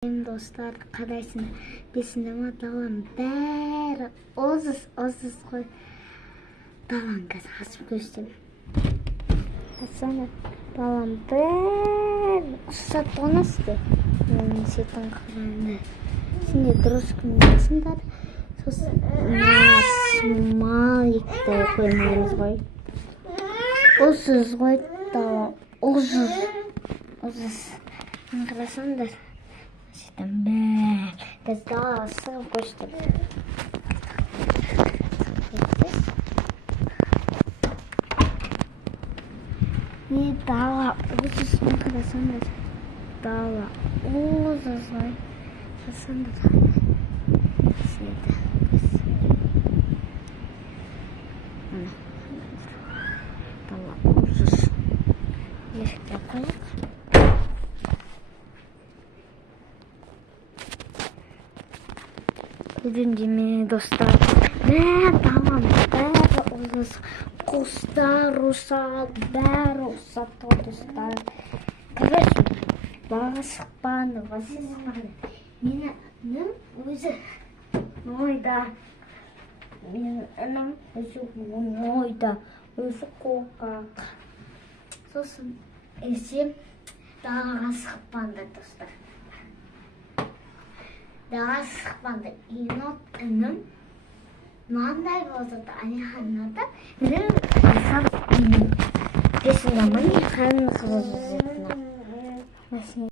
Достар, қарайсың, бесінде ма далам бәрі озыз қой. Далам қазір ашып көрсем. Асана, далам бәрі ұсат болмасты. Мен сетін қаранды. Сінде дұрыс күндесіңдер. Сосын смайликті қоймаймыз ғой. Озыз ғой далам, озыз. Қарасаңдар. Біз дала сығып көштім. Не дала ұзыз қарасаңдар. Дала ұзыз ғой. Қарасаңдар. Седі. Дала ұзыз. Ешке қойық. Бүгінде мені достар, далам бәрі ұзыз, құстар ұсат, бәрі ұсат достар. Көресің, бағы шықпанды, басы шықпанды. Менің өзі ойда, менің өзі ойда, өзі қорқақ. Сосын есе далаға шықпанды достар. Dağa sıkmadı. İnanın. Manda bozdu. Anneannede. Benim insan besin zamanı kan kızı.